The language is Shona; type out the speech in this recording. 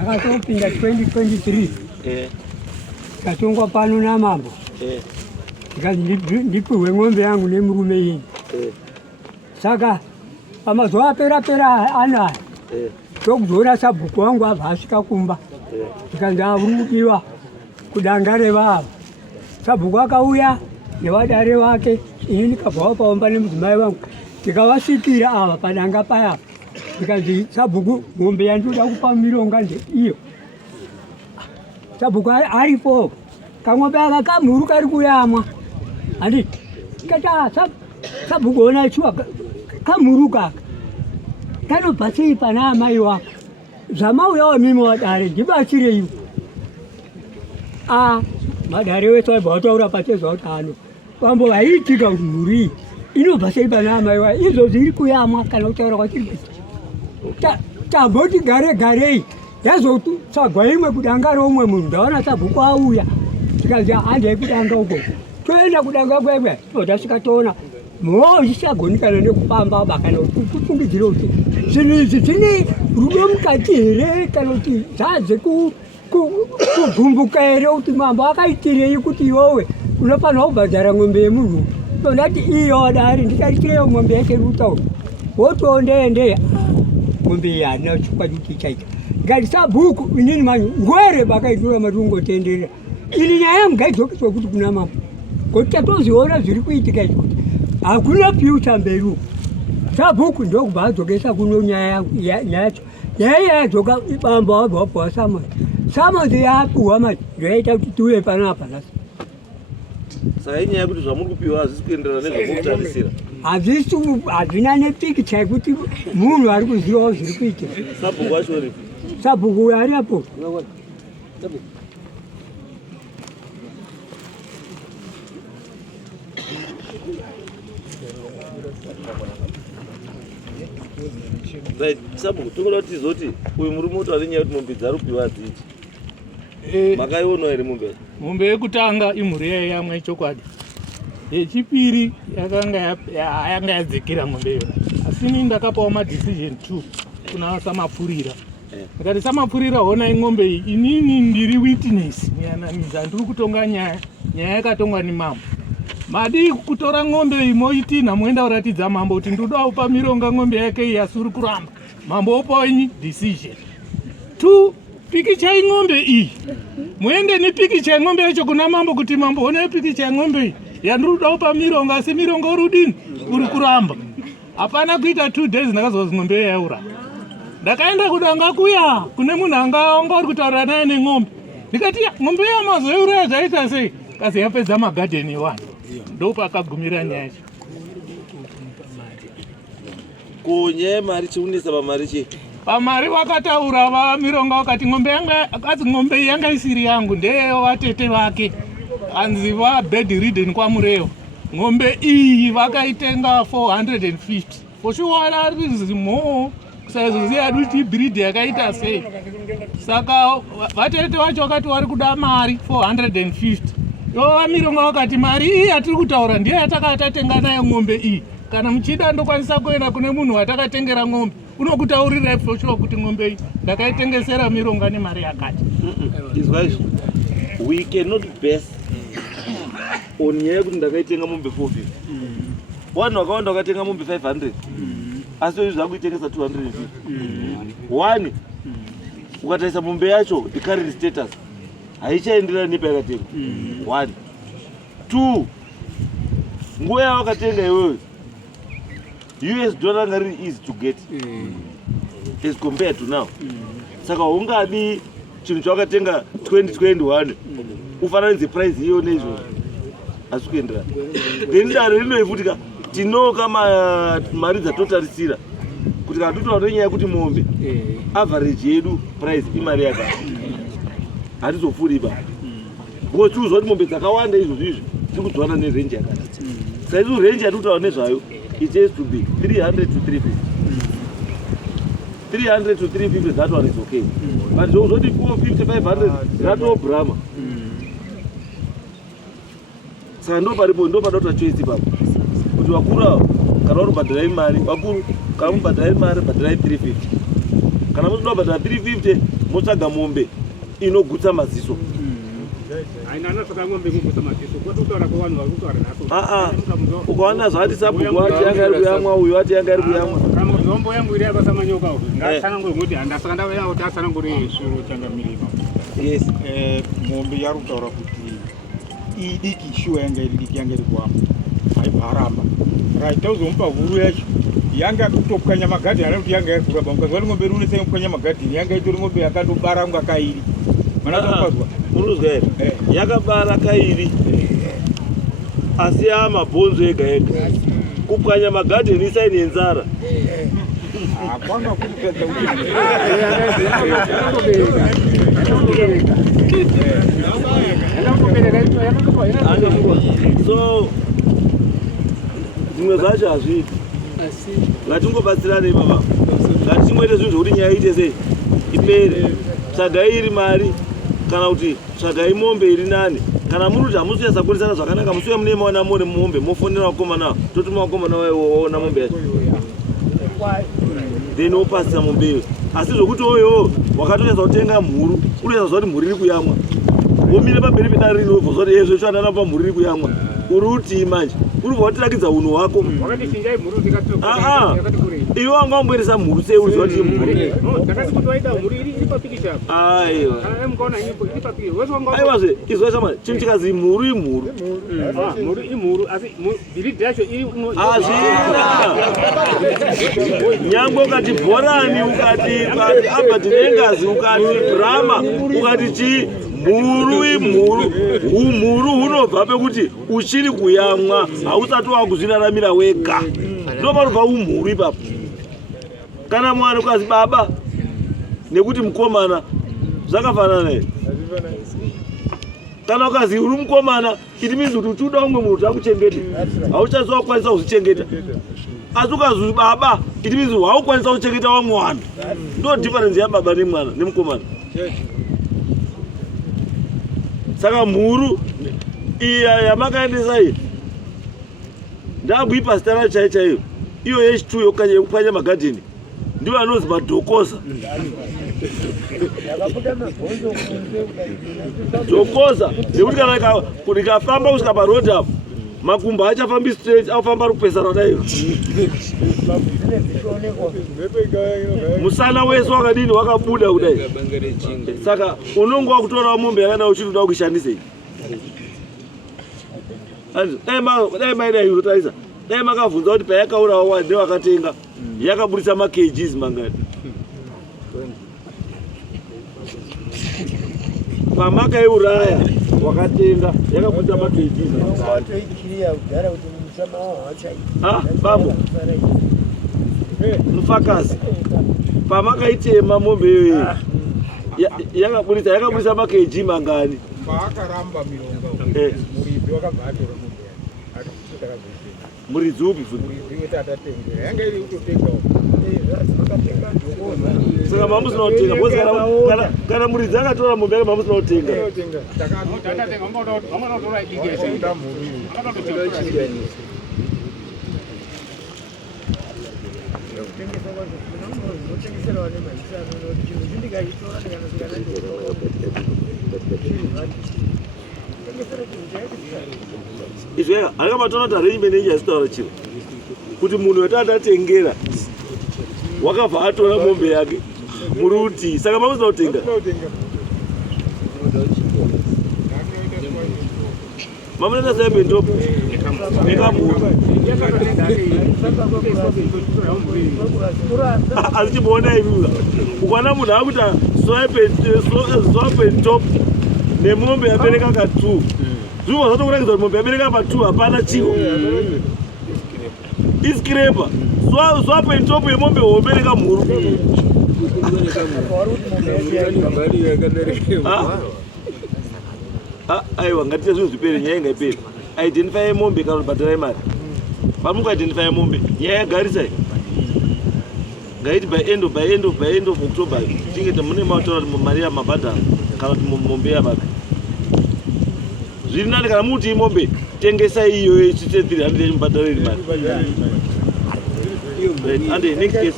Akatopinda 2023 katongwa pano na mambo ndipiwe ng'ombe yangu nemurume yini saka pamazuva apera anayo tokuzora sabhuku wangu abva asvika kumba ndikanzi arudiwa kudanga revava sabhuku akauya nevadare vake ini ndikabvawo paomba nemudzimai vangu ndikavasvikira ava padanga payapa ndikanzi sabhuku ng'ombe yandoda kupa mironga ndeiyo sabhuku aripo kang'ombe aka kamhuru kari kuyamwa handiti ndikati sabhuku ona ichiwa kamhuru kaka kanobva sei pana amai wako zvamauyawo mimi wadare ndibatsireiwo madare wese waibva wataura pachezva kuti ano pambo vaiitika kuti mhuru iyi inobva sei pana amai wako izvozvi iri kuyamwa kana kutaura kwachiri tamboti garei yazotsvagwa imwe kudanga romwe munhu ndaona sabhuku auya tikanzi handei kudanga uko toenda kudanga kwekwe totasvika toona mhoo zvichagoni kana nekufamba bakana kuti kufungidzire kuti zvinhu izvi zvine rudo mukati here kana kuti zvaze kugumbuka here kuti mambo akaitirei kuti iwowe unofanira kubhadhara ng'ombe yemunhu tondati iyo dare ndikaitirei ng'ombe yake rutauro wotondeendei ng'ombe iyi handina chikwadi kuti ichaita ngati sabhuku inini manyu ngwere bakaitora matungotenderera ini nyaya yangu ngaidzokeswa kuti kuna mambo kuti tatoziona zviri kuitika izvi kuti hakuna fyucha mberi sabhuku ndokubva adzokesa kuno nyaya yacho nyaya yadzoka ibamba wabva wabva samonzi yapuhwa mati ndoyaita kuti tiuye panapa nasi saka inyaya yekuti zvamuri kupiwa hazvisi kuenderana nezvamurikutarisira hazvina nepikicha yekuti munhu ari kuzivawo zviri kuitika sabhuku wacho ripi sabhuku ari apo sabhuku tokoda kuti tizoti uyu muri motaura nenyaya yekuti mombe dzari kupiwa hadziti makaiona here mombe yekutanga imhuri yaiyamwa ichokwadi yechipiri yanga yadzikira ng'ombe iyo asi ini ndakapawo madecision 2 kuna samapfurira ndikati samapfurira honai ng'ombe iyi inini ndiri witness muyananiza ndiri kutonga nyaya yakatongwa nemambo madi kutora ng'ombe iyi moitinha moenda kuratidza mambo kuti ndoda kupa mironga ng'ombe yake iyi asi uri kuramba mambo opawo ini decision 2 pikicha yeng'ombe iyi muende nepikicha yeng'ombe yacho kuna mambo kuti mambo honai pikicha yeng'ombe iyi yandiri kuda kupa mironga asi mironga urudini uri kuramba hapana kuita 2 days ndakazozi ng'ombe iyo yauramba ndakaenda kudanga kuya kune munhu anga uri kutaura naye neng'ombe ndikati ng'ombe iyo mazoiuraya zvaita sei kazi yapedza magadheni iwani ndopakagumira nyaya yacho kunyaya yemari chiunesa pamari chii pamari vakataura vamironga vakati ng'ombe iyi yanga isiri yangu ndeyevatete vake anzi vabed ridden kwamureyo ng'ombe iyi vakaitenga 450 foshuwarizimhoo saizoziva kuti ibhiridi yakaita sei saka vatete vacho vakati vari kuda mari 450 vamironga vakati mari iyi yatiri kutaura ndiyo yatakatatenga nayo ng'ombe iyi kana muchida ndokwanisa kuenda kune munhu watakatengera ng'ombe unokutaurirai foshuwa kuti ng'ombe iyi ndakaitengesera mironga nemari yakati izvaizvo we cannot base on nyaya yekuti ndakaitenga mombe 450 vanhu vakawanda vakatenga mombe 500 asi izvi zvakuitengesa 250 1 ukatarisa mombe yacho icurrent status haichaenderana nepayakatenga 1 2 nguva yavakatenga iwewe US dollar ngari easy to get as compared to now saka ungadi chinhu chawakatenga 2021 ufananidze price iyo nezvo asi kuenderana then dare rinoifutika tinoka mari dzatotarisira kuti kana totaura nenyaya yekuti mombe average yedu price imari yakati hatizofuri ipa because tiuzwa kuti mombe dzakawanda izvozvo izvi tiri kudzwana nerenji yakati saizi renji yatikutaura nezvayo it has to be 300 to 350 300 to 350 that one is okay but zvozvoti 450 500 ratobhrama saka ndoparipo ndopada kuta choice ipapo kuti vakuru avo kana vari kubhadharai mari vakuru kana mubhadharai mari bhadharai 350 kana muchida kubhadhara 350 motsvaga mombe inogutsa maziso. Ukaona zvati sabhuku ati yanga iri kuyamwa, uyu ati yanga iri kuyamwa. Ramuzombo yangu iri yakasamanyoka uku. Ngatsanangure kuti handasaka ndauya kuti atsanangure suro changamirima. Yes, mombe yarutaura kuti idiki shuwa yanga iri diki yanga iri kuamwa. Haibharamba. Right, tauzomupa huru yacho. Yanga kutopukanya magadhi anoti yanga iri kuramba. Mukazwa kuti mombe rune sekupukanya magadhi yanga itori mombe yakandobara kunga kairi. Mana tokazwa? Munozwa here? Yakabara kairi. Asi mabhonzo ega ega. Kupukanya magadhi isaini yenzara. Kwanga kupedza so zvimwe zvacho hazviiti. Ngatingobatsirane baba. Ngatingoite zvinhu zvokuti nyaya iite sei ipere. Tsvagai iri mari kana kuti tsvagai mombe iri nani. Kana muri kuti hamusi kurisana zvakanaka musiwe mune maona muri mombe mofonera vakomana totuma vakomana vaona mombe yacho. Then opasisa mombe iyo. Asi zvokuti oyo wakatoedza kutenga mhuru unoedza kuti mhuru iri kuyamwa. Womire pamberi pedare rino wobvunza kuti ezvo chandana pa mhuru iri kuyamwa. Uri utii manje? Uri kuatirakidza unhu hwako. Wakati shinjai mhuru ndikatoka. Iwe wanga wamboeresa mhuru sei uri zoti mhuru? Ndakati kuti waida mhuru iri papikisha. Aiwa. Mukaona ipo iri papikisha. Wewe wanga. Aiwa zve izwa chama chinhu chikazi mhuru imhuru. Mhuru imhuru asi bhiridi yacho iri uno. Azvina. Nyangwe ukati bhorani ukati Albert Nengazi ukati Brahma ukati chi mhuru imhuru. Umhuru hunobva pekuti uchiri kuyamwa hausati wakuzviraramira wega. Ndoparobva umhuru ipapo. Kana mwana ukazi baba nekuti mukomana zvakafanana here. Kana ukazi uri mukomana it means kuti uchiuda umwe munhu kuti akuchengete hauchazokwanisa kuzvichengeta. Asi ukazi baba it means haukwanisa kuchengeta vamwe vanhu. Ndo difference yababa nemwana nemukomana. Saka mhuru iya yamakaendesa iyi ndakuipa zita racho chaiyo chaiyo iyo yechitu yokupanya magadheni ndiwo anonzi madhokoza. Dhokoza nekuti kana rikafamba kusvika parodhi apo makumbo achafambi straight afamba rikupesana dai. Musana wese wakadini wakabuda kudai. Saka unongo wakutora mombe yakada uchitoda kuishandisei. Dai maida izotarisa. Dai makavhunza kuti payakaura wawande wakatenga yakaburisa makgs mangani. Pamakaiuraya wakatenga yakaburisa makgs. Bambo mufakazi pamakaitema mombe iyoyo yakaburisa makg mangani. paakaramba mironga muridzi wakabva atora mombe yake. Muridzi upi futi? Muridzi wetatatengera yanga iri kutotengawo. Saka mamusina kutenga bosi kana muridzi akatora mombe yake mamusina kutenga. Tatatenga mama notora igese. Izveka akamatona kuti arrangement yenyu yasitaura chiro kuti munhu wetatatengera wakabva atora mombe yake muri utii. Saka mamusina kutenga. Mamunoita sei bendopo nekamhuru asi chimuona iviwa ukwana munhu akuita swipe top nemombe yabereka ka2 zvibva zvatokurakidza kuti mombe yabereka pa2 hapana chiwo iskrepa swipe top yemombe wobereka mhuru. Aiwa ngatiite zvinhu zvipere nyaya ingaiperi. Identify mombe kana kubhadharai mari. Pamuku-identify mombe nyaya yagarisai ngaiti by end of October tinge mune mataura kuti mari yamabhadhara kana kuti mombe yabaka. Zviri nani kana muti mombe tengesai iyoyo ichite 300 yemubhadhara iri mari. And the next case